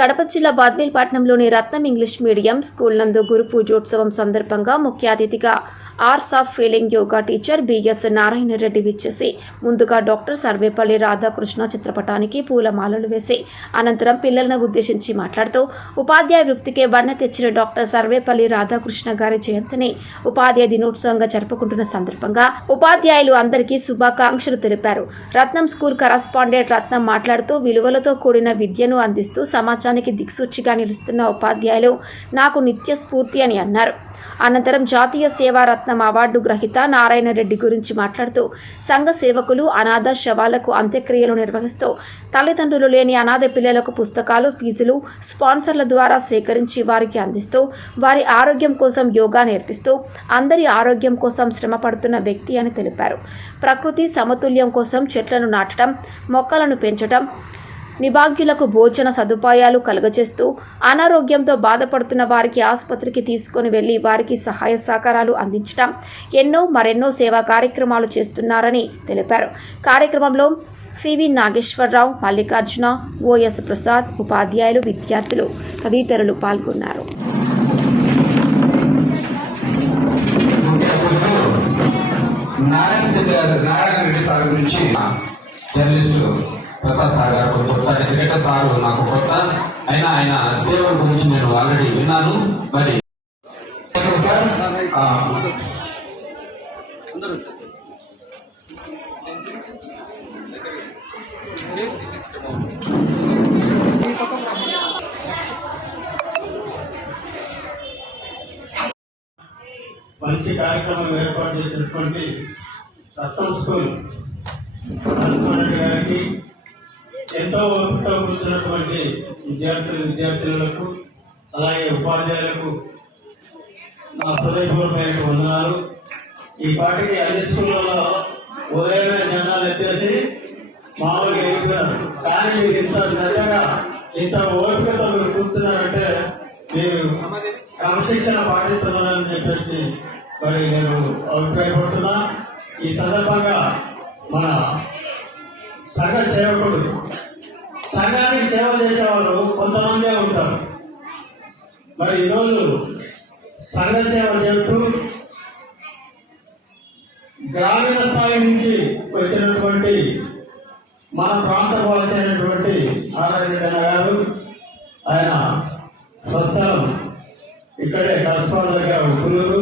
కడప జిల్లా బాద్వేల్పట్నంలోని Ratnam English medium school నందు గురు పూజోత్సవం సందర్భంగా ముఖ్య అతిథిగా arts of living yoga teacher BS Narayana Reddy విచ్చేసి ముందుగా డాక్టర్ సర్వేపల్లి రాధాకృష్ణ చిత్రపటానికి పూలమాలలు వేసి అనంతరం పిల్లలను ఉద్దేశించి మాట్లాడుతూ ఉపాధ్యాయ వృత్తికే వన్న తెచ్చిన డాక్టర్ సర్వేపల్లి రాధాకృష్ణ గారి జయంతిని ఉపాధ్యాయ దినోత్సవంగా జరుపుకుంటున్న సందర్భంగా ఉపాధ్యాయులు అందరికీ శుభాకాంక్షలు తెలిపారు. రత్నం స్కూల్ కరస్పాండెంట్ రత్నం మాట్లాడుతూ విలువలతో కూడిన విద్యను అందిస్తూ సమాజానికి దిక్సూచిగా నిలుస్తున్న ఉపాధ్యాయులు నాకు నిత్య స్ఫూర్తి అని అన్నారు. అనంతరం జాతీయ సేవా రత్న అవార్డు గ్రహీత నారాయణ రెడ్డి గురించి మాట్లాడుతూ సంఘ సేవకులు అనాథ శవాలకు అంత్యక్రియలు నిర్వహిస్తూ తల్లిదండ్రులు లేని అనాథ పిల్లలకు పుస్తకాలు ఫీజులు స్పాన్సర్ల ద్వారా స్వీకరించి వారికి అందిస్తూ వారి ఆరోగ్యం కోసం యోగా నేర్పిస్తూ అందరి ఆరోగ్యం కోసం శ్రమ పడుతున్న వ్యక్తి అని తెలిపారు. ప్రకృతి సమతుల్యం కోసం చెట్లను నాటడం మొక్కలను పెంచడం నిభాగ్యులకు భోజన సదుపాయాలు కలుగజేస్తూ అనారోగ్యంతో బాధపడుతున్న వారికి ఆసుపత్రికి తీసుకొని వెళ్ళి వారికి సహాయ సహకారాలు అందించడం ఎన్నో మరెన్నో సేవా కార్యక్రమాలు చేస్తున్నారని తెలిపారు. కార్యక్రమంలో సివి నాగేశ్వరరావు మల్లికార్జున ఓఎస్ ప్రసాద్ ఉపాధ్యాయులు విద్యార్థులు తదితరులు పాల్గొన్నారు. నారాయణ ప్రసాద్ సార్ గారు చెప్తారు. ఎందుకంటే సార్ నాకు కొత్త అయినా ఆయన సేవల గురించి నేను ఆల్రెడీ విన్నాను. మరి మంచి కార్యక్రమం ఏర్పాటు చేసినటువంటి రత్నం స్కూల్ గారికి ఎంతో ఓపికతో కూర్చున్నటువంటి విద్యార్థులు విద్యార్థులకు అలాగే ఉపాధ్యాయులకు నా హృదయపూర్వమైన వందనాలు. ఈ పాటికి అన్ని స్కూళ్ళలో ఉదయమే జెండాలు ఎత్తేసి మామూలుగా వెళ్ళిపోయారు కానీ మీరు ఇంత శ్రద్ధగా ఇంత ఓపికతో మీరు కూర్చున్నారంటే మీరు క్రమశిక్షణ పాటిస్తున్నారని చెప్పేసి మరి నేను అభిప్రాయపడుతున్నా. ఈ సందర్భంగా మన సంఘ సేవకుడు సంఘానికి సేవ చేసేవారు కొంతమందే ఉంటారు. మరి ఈరోజు సంఘ సేవ చేస్తూ గ్రామీణ స్థాయి నుంచి వచ్చినటువంటి మన ప్రాంత వాసైనటువంటి ఆరారెడ్డి గారు ఆయన స్వస్థలం ఇక్కడే కలసపాడు దగ్గర ఉప్పులూరు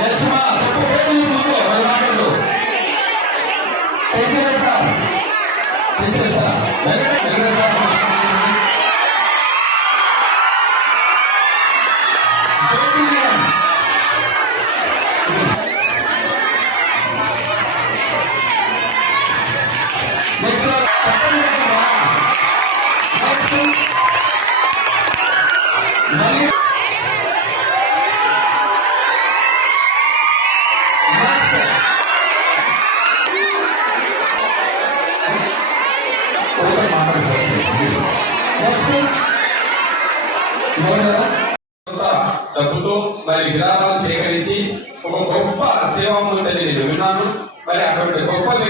నెక్స్ట్ మా తప్పు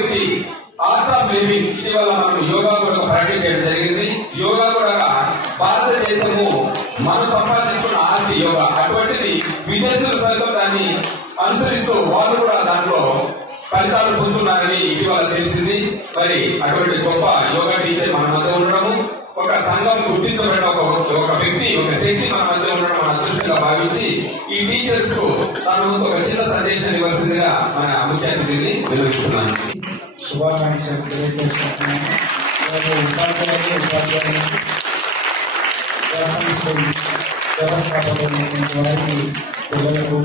అటువంటి వ్యక్తి ఆర్ట్ ఆఫ్ లివింగ్ ఇటీవల మనం యోగా కూడా ప్రకటించడం జరిగింది. యోగా కూడా భారతదేశము మనం సంపాదించుకున్న ఆస్తి యోగా. అటువంటిది విదేశీయులు సైతం దాన్ని అనుసరిస్తూ వాళ్ళు కూడా దాంట్లో ఫలితాలు పొందుతున్నారని ఇటీవల తెలిసింది. మరి అటువంటి గొప్ప యోగా టీచర్ మన మధ్య ఉండడము. ఒక సంఘం గుర్తించబడిన ఒక ఒక వ్యక్తి ఒక శక్తి మన మధ్య ఉండడం మన అదృష్టంగా భావించి ఈ టీచర్స్కు తాను ఒక చిన్న సందేశం ఇవ్వాల్సిందిగా మన ముఖ్య అతిథిని నిర్వహిస్తున్నాను శుభాకాంక్షలు తెలియజేస్తున్నాను. వ్యవస్థాపకులైనటువంటి వారికి పిల్లలకు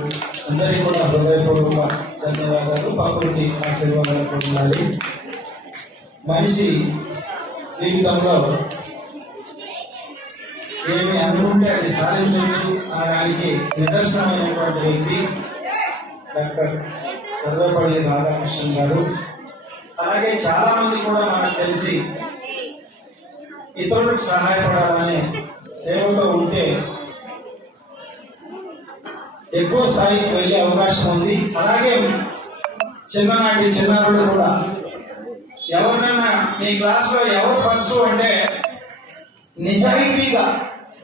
అందరికీ కూడా హృదయపూర్వక ధన్యవాదాలు. పక్కటి ఆశీర్వాదాలు పొందాలి మనిషి జీవితంలో ఏమి అనుకుంటే అది సాధించవచ్చు అనడానికి నిదర్శనమైనటువంటి వ్యక్తి డాక్టర్ సర్వపల్లి రాధాకృష్ణన్ గారు. అలాగే చాలా మంది కూడా మనకు తెలిసి ఇతరులకు సహాయపడాలనే సేవలో ఉంటే ఎక్కువ స్థాయికి వెళ్ళే అవకాశం ఉంది. అలాగే చిన్ననాటి చిన్నారులు కూడా ఎవరినైనా మీ క్లాస్లో ఎవరు ఫస్ట్ అంటే నిజాయితీగా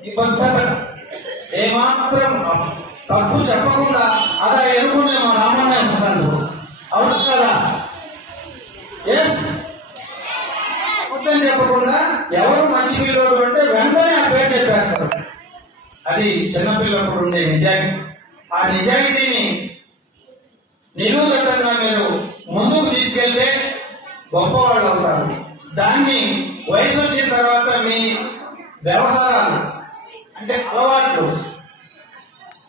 నిబద్ధత. ఏమాత్రం తప్పు చెప్పకుండా అలా ఎదుర్కొనే మా రామాయణ సభలు. అవును కదా? ఎస్ అబద్ధం చెప్పకుండా ఎవరు మంచి పిల్లలు అంటే వెంటనే ఆ పేరు చెప్పేస్తారు. అది చిన్నపిల్లప్పుడు ఉండే నిజాయితీ ఆ నిజాయితీని నిలువుదట్టంగా మీరు ముందుకు తీసుకెళ్తే గొప్పవాళ్ళు అవుతారు. దాన్ని వయసు వచ్చిన తర్వాత మీ వ్యవహారాలు అంటే అలవాట్లు.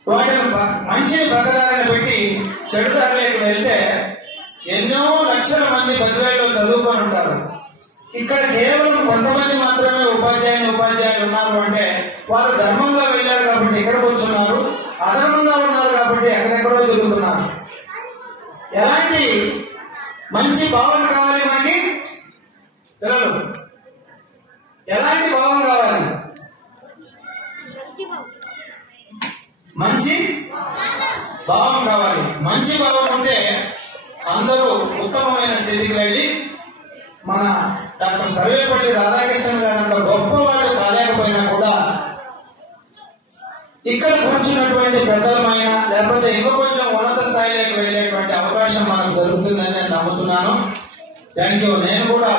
వాటిని మంచి మంచిని పక్కదారిని పెట్టి చెడు దారిలోకి వెళ్తే ఎన్నో లక్షల మంది బదిలీలో చదువుకొని ఉంటారు. ఇక్కడ కేవలం కొంతమంది మాత్రమే ఉపాధ్యాయులు ఉపాధ్యాయులు ఉన్నారు అంటే వారు ధర్మంగా వెళ్ళారు కాబట్టి ఇక్కడ కూర్చున్నారు అధర్మంగా ఉన్నారు కాబట్టి ఎక్కడెక్కడో తిరుగుతున్నారు. ఎలాంటి మంచి భావన కావాలి మనకి? పిల్లలు. ఎలాంటి భావన కావాలి? మంచి భావం కావాలి. మంచి భావం ఉంటే అందరూ ఉత్తమమైన స్థితికి వెళ్ళి మన డాక్టర్ సర్వేపల్లి రాధాకృష్ణన్ గారు అంత గొప్ప వాళ్ళు కాలేకపోయినా కూడా ఇక్కడ కూర్చున్నటువంటి పెద్దలమైన లేకపోతే ఇంకో కొంచెం ఉన్నత స్థాయిలోకి వెళ్ళేటువంటి అవకాశం మనకు దొరుకుతుందని నేను నమ్ముతున్నాను. థ్యాంక్ యూ నేను కూడా